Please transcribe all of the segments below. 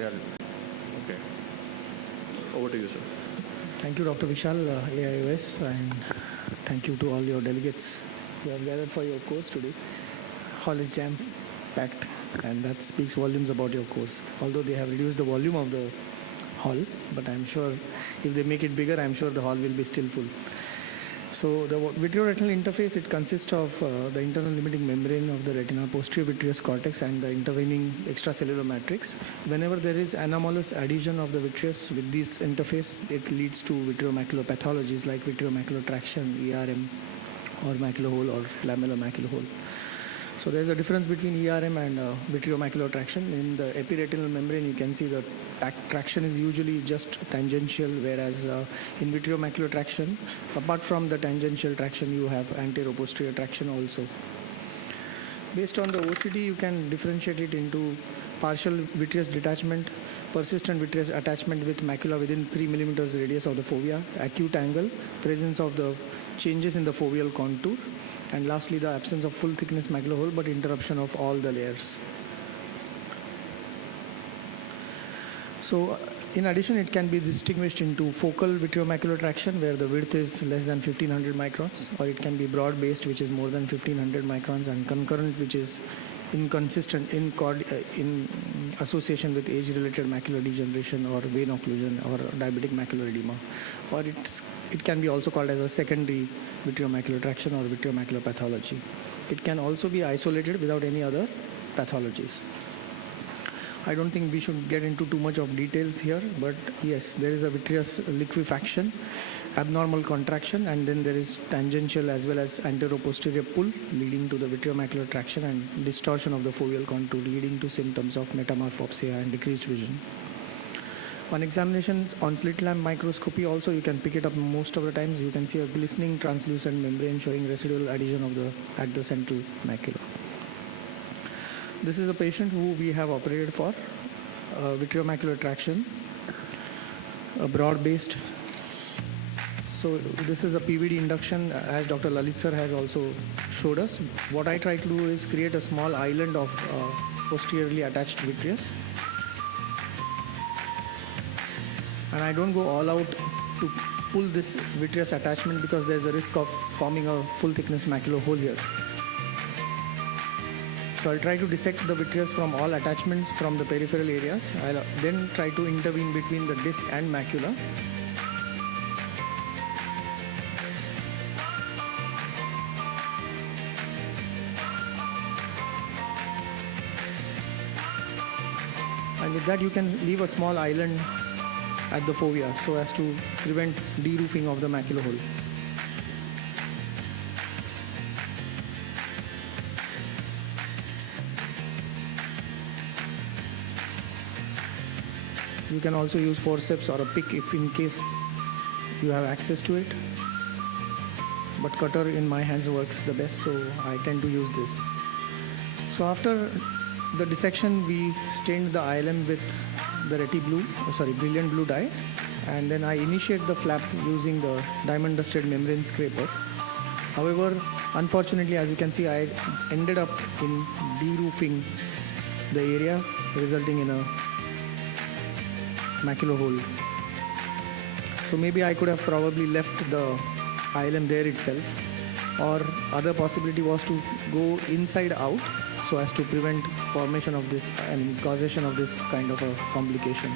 they are okay. Over to you, sir. Thank you, Dr. Vishal, AIOS, and thank you to all your delegates who have gathered for your course today. Hall is jam-packed, and that speaks volumes about your course. Although they have reduced the volume of the hall, but I'm sure if they make it bigger, I'm sure the hall will be still full. So the vitreoretinal interface, it consists of the internal limiting membrane of the retina, posterior vitreous cortex, and the intervening extracellular matrix. Whenever there is anomalous adhesion of the vitreous with this interface, it leads to vitreomacular pathologies like vitreomacular traction, ERM, or macular hole or lamellar macular hole. So there's a difference between ERM and vitreomacular traction. In the epiretinal membrane, you can see the traction is usually just tangential, whereas in vitreomacular traction, apart from the tangential traction, you have anteroposterior traction also. Based on the OCT, you can differentiate it into partial vitreous detachment, persistent vitreous attachment with macula within 3 millimeters radius of the fovea, acute angle, presence of the changes in the foveal contour, and lastly the absence of full thickness macular hole but interruption of all the layers. So in addition, it can be distinguished into focal vitreomacular traction where the width is less than 1500 microns, or it can be broad based, which is more than 1500 microns, and concurrent, which is inconsistent in association with age-related macular degeneration or vein occlusion or diabetic macular edema, or it can be also called as a secondary vitreomacular traction or vitreomacular pathology. It can also be isolated without any other pathologies. I don't think we should get into too much of details here, but yes, there is a vitreous liquefaction, abnormal contraction, and then there is tangential as well as anteroposterior pull leading to the vitreomacular traction and distortion of the foveal contour leading to symptoms of metamorphopsia and decreased vision. On examinations on slit lamp microscopy also, you can pick it up most of the times. You can see a glistening translucent membrane showing residual adhesion at the central macula. This is a patient who we have operated for vitreomacular traction, a broad-based. So this is a PVD induction, as Dr. Lalit sir has also showed us. What I try to do is create a small island of posteriorly attached vitreous. And I don't go all out to pull this vitreous attachment because there's a risk of forming a full thickness macular hole here. So I'll try to dissect the vitreous from all attachments from the peripheral areas. I'll then try to intervene between the disc and macula. And with that, you can leave a small island at the fovea so as to prevent de-roofing of the macular hole. You can also use forceps or a pick if in case you have access to it. But cutter in my hands works the best, so I tend to use this. So after the dissection, we stained the ILM with the brilliant blue dye, and then I initiate the flap using the diamond dusted membrane scraper. However, unfortunately, as you can see, I ended up in de-roofing the area, resulting in a macular hole. So maybe I could have probably left the ILM there itself, or other possibility was to go inside out so as to prevent formation of this, causation of this kind of a complication.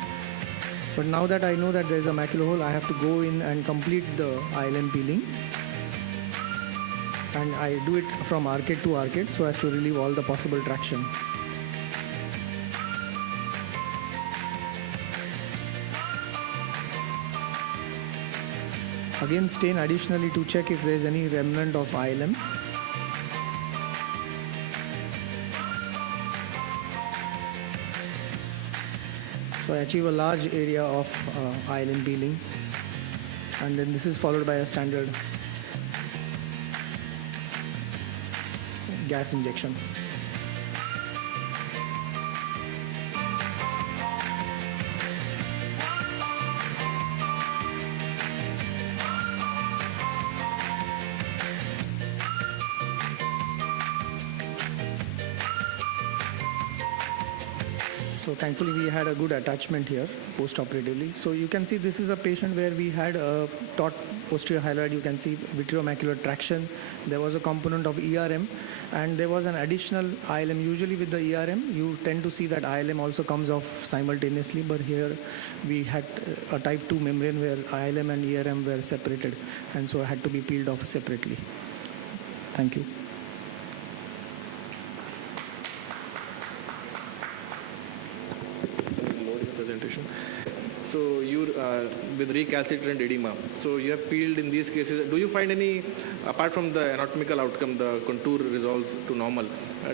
But now that I know that there is a macular hole, I have to go in and complete the ILM peeling. And I do it from arcade to arcade so as to relieve all the possible traction. Again, stain additionally to check if there is any remnant of ILM. So I achieve a large area of ILM peeling, and then this is followed by a standard gas injection. So thankfully we had a good attachment here post-operatively. So you can see this is a patient where we had a taut posterior hyaloid. You can see vitreomacular traction. There was a component of ERM and there was an additional ILM. Usually with the ERM, you tend to see that ILM also comes off simultaneously, but here we had a type 2 membrane where ILM and ERM were separated, and so it had to be peeled off separately. Thank you. Presentation. So you with recalcitrant edema. So you have peeled in these cases. Do you find any, apart from the anatomical outcome, the contour resolves to normal?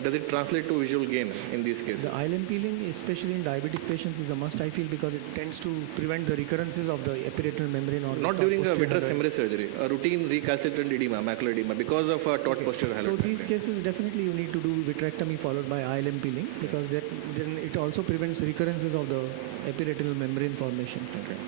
Does it translate to visual gain in these cases? The ILM peeling, especially in diabetic patients, is a must, I feel, because it tends to prevent the recurrences of the epiretinal membrane or not during a vitreous hemorrhage surgery, a routine recalcitrant edema, macular edema, because of a taut posterior hyaloid. So these cases, definitely you need to do vitrectomy followed by ILM peeling, because then it also prevents recurrences of the epiretinal membrane formation. Okay.